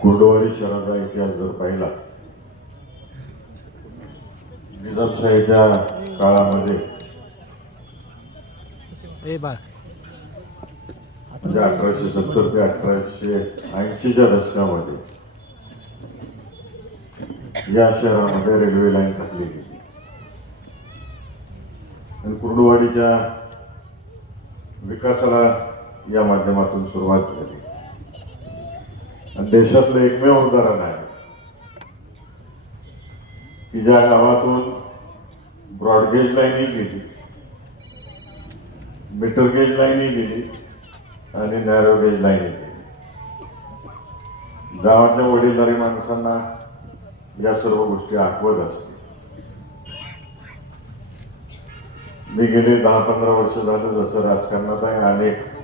कुर्डवाडी शहराचा इतिहास जर पाहिला निजामशाहीच्या काळामध्ये म्हणजे अठराशे सत्तर ते अठराशे ऐंशीच्या दशकामध्ये या शहरामध्ये रेल्वे लाईन टाकली गेली. आणि कुर्डुवाडीच्या विकासाला या माध्यमातून सुरुवात झाली. आणि देशातलं एकमेव उदाहरण आहे. की ज्या गावातून ब्रॉडगेज लाईनही गेली मीटर गेज लाईनही गेली आणि नॅरो गेज लाईनही गेली. गावातल्या वडीलधारी माणसांना या सर्व गोष्टी आठवत असते मी गेले दहा पंधरा वर्ष झालं जसं राजकारणात आहे अनेक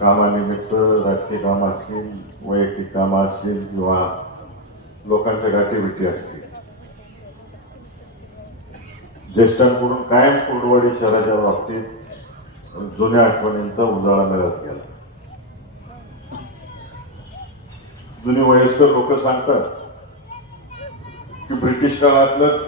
कामानिमित्त राजकीय काम असतील वैयक्तिक कामं असतील किंवा लोकांच्या गाठीभेटी असतील ज्येष्ठांकडून कायम कुर्डवाडी शहराच्या बाबतीत जुन्या आठवणींचा उजाळा मिळत गेला. जुनी वयस्कर लोक सांगतात की ब्रिटिश काळातलंच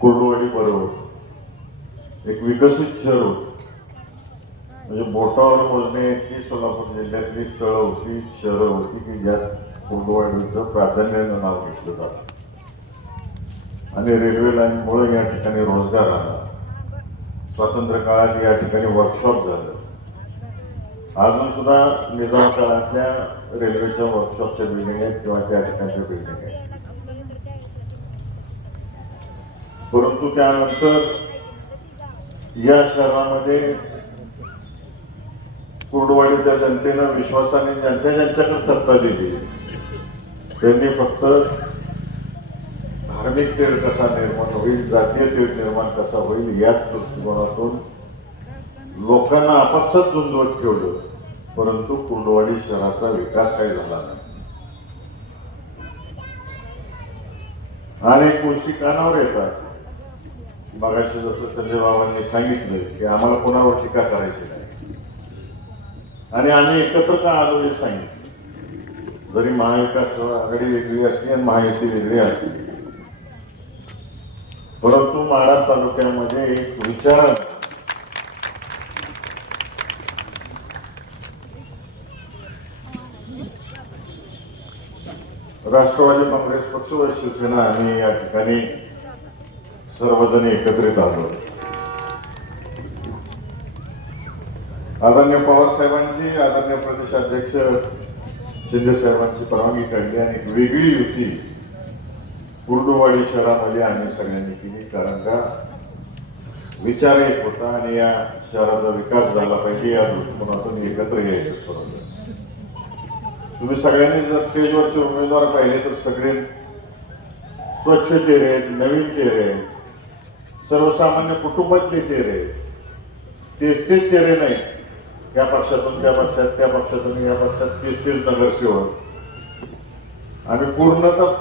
कुर्डवाडी बरोबर एक विकसित शहर होतं. म्हणजे बोटावर मोजण्याची सोलापूर जिल्ह्यातली स्थळं होती शहरं होती की ज्यात कुर्डवाडीचं प्राधान्यानं नाव घेतलं जातं. आणि रेल्वे लाईनमुळे या ठिकाणी रोजगार आला. स्वातंत्र्य काळात या ठिकाणी वर्कशॉप झालं. अजून सुद्धा निजाम काळातल्या रेल्वेच्या वर्कशॉपच्या बिल्डिंग आहेत किंवा त्या ठिकाणच्या बिल्डिंग आहेत. परंतु त्यानंतर या शहरामध्ये कुर्डवाडीच्या जनतेनं विश्वासाने ज्यांच्या ज्यांच्याकडे सत्ता दिली त्यांनी फक्त धार्मिक तेढ कसा निर्माण होईल जातीय तेढ निर्माण कसा होईल याच दृष्टिकोनातून लोकांना आपापसात झुंजवत ठेवलं परंतु कुर्डवाडी शहराचा विकास काही झाला नाही. अनेक गोष्टी कानावर येतात. मगाशी जसं संजय बाबांनी सांगितलं की आम्हाला कोणावर टीका करायची नाही. आणि आम्ही एकत्र का आलो हे सांगितलं. जरी महाविकास आघाडी वेगळी असली आणि महायुती वेगळी असली. परंतु माडा तालुक्यामध्ये एक विचार राष्ट्रवादी काँग्रेस पक्ष व शिवसेना आम्ही या ठिकाणी सर्वजण एकत्रित आलो. आदरणीय पवार साहेबांची आदरणीय प्रदेशाध्यक्ष शिंदे साहेबांची परवानगी काढली आणि एक वेगळी युती कुर्डुवाडी शहरामध्ये आम्ही सगळ्यांनी केली कारण का? विचार एक होता आणि या शहराचा विकास झाला पाहिजे या दृष्टिकोनातून एकत्र यायचं ठरवलं तुम्ही सगळ्यांनी जर स्टेजवरचे उमेदवार पाहिले तर सगळे स्वच्छ चेहरे आहेत नवीन चेहरे आहेत सर्वसामान्य कुटुंबातले चेहरे ते तेच तेच चेहरे नाही या पक्षातून त्या पक्षात त्या पक्षातून या पक्षात. तीस तेच नगरसेवक. आणि पूर्णतः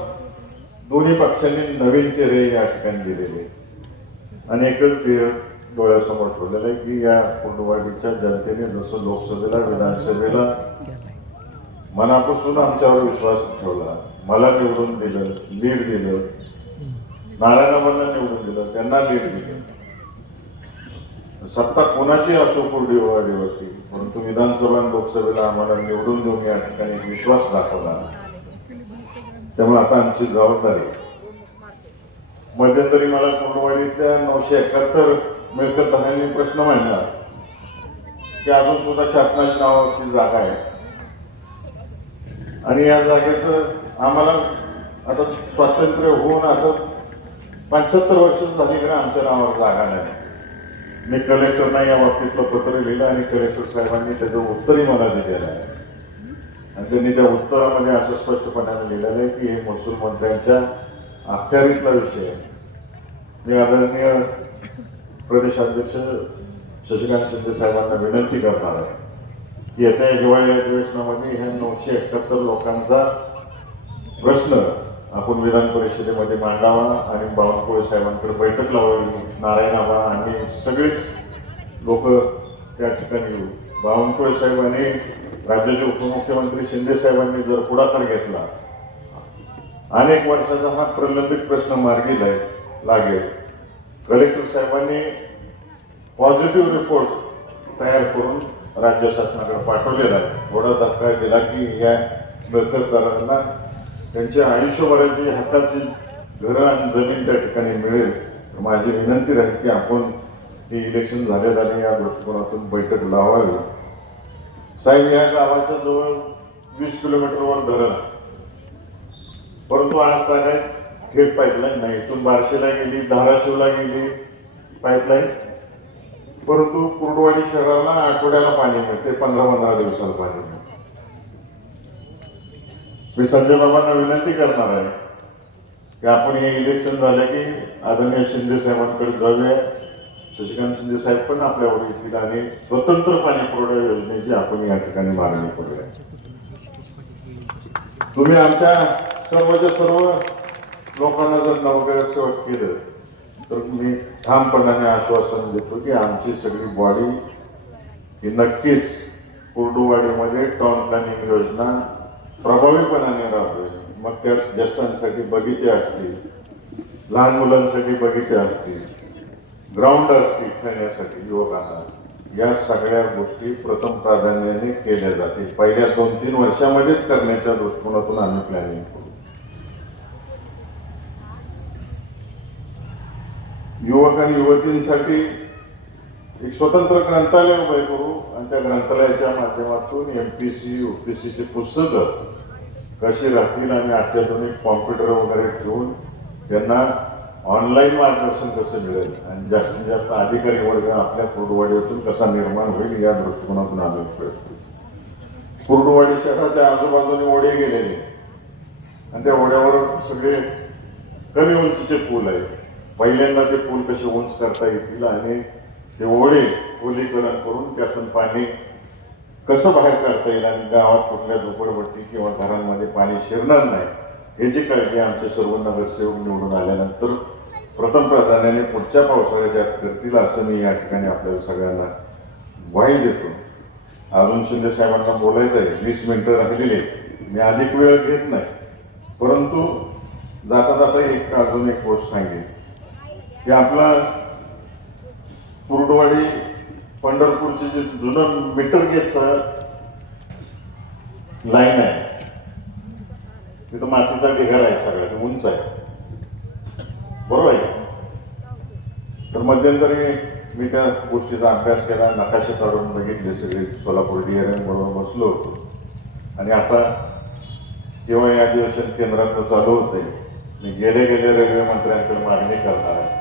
दोन्ही पक्षांनी नवीन चेहरे या ठिकाणी दिलेले. आणि एकच ध्येय डोळ्यासमोर ठेवलेलं आहे की या कुटुंबाच्या जनतेने जसं लोकसभेला विधानसभेला मनापासून आमच्यावर विश्वास ठेवला. मला निवडून दिलं लीड दिलं. नारायणाबांना निवडून दिलं त्यांना लीड दिलं. सत्ता कोणाची असो होती परंतु विधानसभा आणि लोकसभेला आम्हाला निवडून देऊन या ठिकाणी विश्वास दाखवला त्यामुळे आता आमची जबाबदारी मध्यंतरी मला कुर्डवाडीच्या नऊशे एकाहत्तर मिळकत धान्यांनी प्रश्न मांडला. की अजून सुद्धा शासनाच्या नावावरची जागा आहे. आणि या जागेचं आम्हाला आता स्वातंत्र्य होऊन आता पंच्याहत्तर वर्ष झाली की आमच्या नावावर जागा नाही. मी कलेक्टरना या बाबतीतलं पत्र लिहिलं आणि कलेक्टर साहेबांनी त्याचं उत्तरही मला दिलेलं आहे. आणि त्यांनी त्या उत्तरामध्ये असं स्पष्टपणाने लिहिलेलं आहे की हे महसूल मंत्र्यांच्या अखत्यारीतला विषय आहे. मी आदरणीय प्रदेशाध्यक्ष शशिकांत शिंदे साहेबांना विनंती करणार आहे की येत्या हिवाळी अधिवेशनामध्ये ह्या नऊशे एकाहत्तर लोकांचा प्रश्न आपण विधान परिषदेमध्ये मांडावा आणि बावनकुळे साहेबांकडे बैठक लावावी. नारायण आबा आणि सगळेच लोक त्या ठिकाणी येऊ बावनकुळे साहेबांनी राज्याचे उपमुख्यमंत्री शिंदे साहेबांनी जर पुढाकार घेतला अनेक वर्षाचा हा प्रलंबित प्रश्न मार्गी लागेल. कलेक्टर साहेबांनी पॉझिटिव्ह रिपोर्ट तयार करून राज्य शासनाकडे पाठवलेला आहे. थोडा धक्का दिला की या मिळकतदारांना त्यांच्या आयुष्यभराची हक्काची घरं आणि जमीन त्या ठिकाणी मिळेल. माझी विनंती राहील की आपण हे इलेक्शन झाल्या झाले या दृष्टिकोनातून बैठक लावावी. साहेब या गावाच्या जवळ वीस किलोमीटरवर धरण परंतु आज तागायत थेट पाईपलाईन नाही. इथून बारशेला गेली धाराशिवला गेली पाईपलाईन परंतु कुर्डवाडी शहराला आठवड्याला पाणी मिळते पंधरा पंधरा दिवसाला पाणी मिळते. मी संजय बाबांना विनंती करणार आहे की आपण हे इलेक्शन झालं की आदरणीय शिंदे साहेबांकडे जाऊया. शशिकांत शिंदे साहेब पण आपल्यावर येतील आणि स्वतंत्र पाणी पुरवठा योजनेची आपण या ठिकाणी मागणी करूया. तुम्ही आमच्या सर्वच्या सर्व लोकांना जर नवग्रह केलं तर मी ठामपणाने आश्वासन देतो की आमची सगळी बॉडी ही नक्कीच कुर्डुवाडीमध्ये टाउन प्लॅनिंग योजना प्रभावीपणाने राहतोय मग त्यात ज्येष्ठांसाठी बगीचे असतील लहान मुलांसाठी बगीचे असतील ग्राउंड असतील खेळण्यासाठी युवकांना या सगळ्या गोष्टी प्रथम प्राधान्याने केल्या जातील. पहिल्या दोन तीन वर्षामध्येच करण्याच्या दृष्टिकोनातून आम्ही प्लॅनिंग करू. युवक आणि युवतींसाठी एक स्वतंत्र ग्रंथालय उभे करू आणि त्या ग्रंथालयाच्या माध्यमातून M P S C U P पुस्तकं कशी राहतील आणि अत्याधुनिक कॉम्प्युटर वगैरे ठेवून त्यांना ऑनलाईन मार्गदर्शन कसं मिळेल? आणि जास्तीत जास्त अधिकारी वर्ग आपल्या कुर्डवाडीतून कसा निर्माण होईल या दृष्टिकोनातून आम्ही प्रयत्न कुर्डवाडी शहराच्या आजूबाजूने ओढे गेलेले. आणि त्या ओढ्यावर सगळे कमी उंचीचे पूल आहेत. पहिल्यांदा ते पूल कसे उंच करता येतील आणि ते ओढे खोलीकरण करून त्यातून पाणी कसं बाहेर काढता येईल आणि गावात कुठल्या झोपडपट्टी किंवा घरांमध्ये पाणी शिरणार नाही याची काळजी आमचे सर्व नगरसेवक निवडून आल्यानंतर प्रथम प्राधान्याने पुढच्या पावसाळ्याच्या करतील असं मी या ठिकाणी आपल्याला सगळ्यांना ग्वाही देतो. अजून शिंदे साहेबांना बोलायचं आहे वीस मिनिटं राहिलेली आहेत. मी अधिक वेळ घेत नाही. परंतु जाता जाता एक अजून एक गोष्ट सांगेन. की आपला कुर्डवाडी पंढरपूरचे जे जुनं मीटर गेजचं लाईन आहे तिथं मातीचा ढिगारा आहे सगळ्यात उंच आहे. बरोबर आहे? तर मध्यंतरी मी त्या गोष्टीचा अभ्यास केला नकाशे काढून बघितले सगळे सोलापूर डीआरएम बरोबर बसलो होतो. आणि आता केव्हा या अधिवेशन केंद्रात चालू होते मी गेले गेले रेल्वे मंत्र्यांकडे मागणी करणार आहे.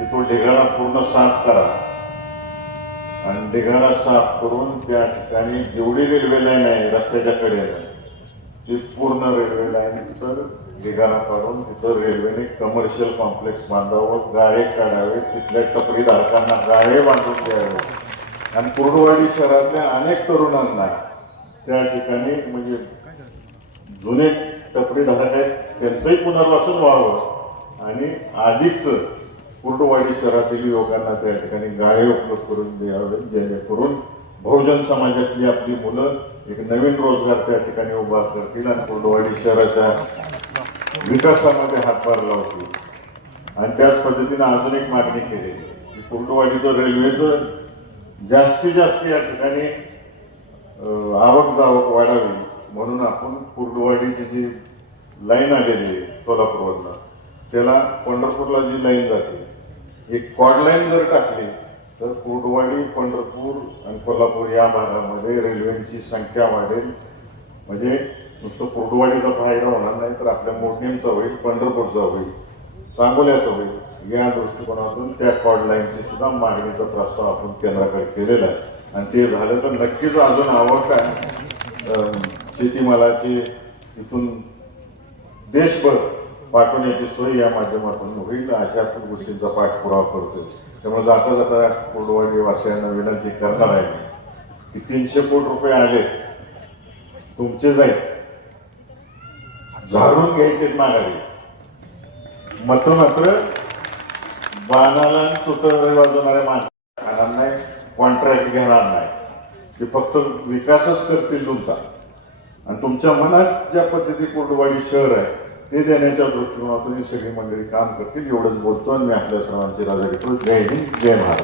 की तो ढिगारा पूर्ण साफ करा. आणि ढिगारा साफ करून त्या ठिकाणी जेवढी रेल्वे लाईन आहे रस्त्याच्या कडेला ती पूर्ण रेल्वे लाईनचं ढिगारा काढून तिथं रेल्वेने कमर्शियल कॉम्प्लेक्स बांधावं गाळे काढावे तिथल्या टपरीधारकांना गाळे बांधून द्यावे. आणि कुर्डवाडी शहरातल्या अनेक तरुणांना त्या ठिकाणी म्हणजे जुने टपरीधारक आहेत त्यांचंही पुनर्वसन व्हावं. आणि आधीच कुर्डवाडी शहरातील युवकांना त्या ठिकाणी गाळे उपलब्ध करून द्यावे जेणेकरून बहुजन समाजातली आपली मुलं एक नवीन रोजगार त्या ठिकाणी उभा करतील आणि कुर्डवाडी शहराच्या विकासामध्ये हातभार लावतील. आणि त्याच पद्धतीनं अजून एक मागणी केली की कुर्डवाडीचं रेल्वेचं जास्तीत जास्त या ठिकाणी आवक जावक वाढावी म्हणून आपण कुर्डवाडीची जी लाईन आलेली आहे सोलापूरवरनं त्याला पंढरपूरला जी लाईन जाते एक कॉडलाईन जर टाकली तर कुर्डवाडी पंढरपूर आणि कोल्हापूर या भागामध्ये रेल्वेची संख्या वाढेल. म्हणजे नुसतं कुर्डवाडीचा फायदा होणार नाही तर आपल्या मोठ्यांचा होईल पंढरपूरचा होईल सांगोल्याचा होईल. या दृष्टिकोनातून त्या कॉडलाईनची सुद्धा मागणीचा प्रस्ताव आपण केंद्राकडे केलेला आहे. आणि ते झालं तर नक्कीच अजून आवक आहे. शेतीमालाची इथून देशभर पाठवण्याची सोय या माध्यमातून होईल. अशा गोष्टींचा पाठपुरावा करतोय. त्यामुळे जाता जाता कुर्डवाडी वासियांना विनंती करणार आहे की तीनशे कोटी रुपये आले तुमचे जाईल झाडून घ्यायचे माघारी. मत मात्र बाणाला आणि तुतळे वाजवणाऱ्या माणसं खाणार नाही कॉन्ट्रॅक्ट घेणार नाही. ते फक्त विकासच करतील तुमचा. आणि तुमच्या मनात ज्या पद्धती कुर्डवाडी शहर आहे ते देण्याच्या दृष्टिकोनातून ही सगळी मंडळी काम करतील एवढंच बोलतो आणि मी आपल्या सर्वांची राजा जय हिंद जय महाराज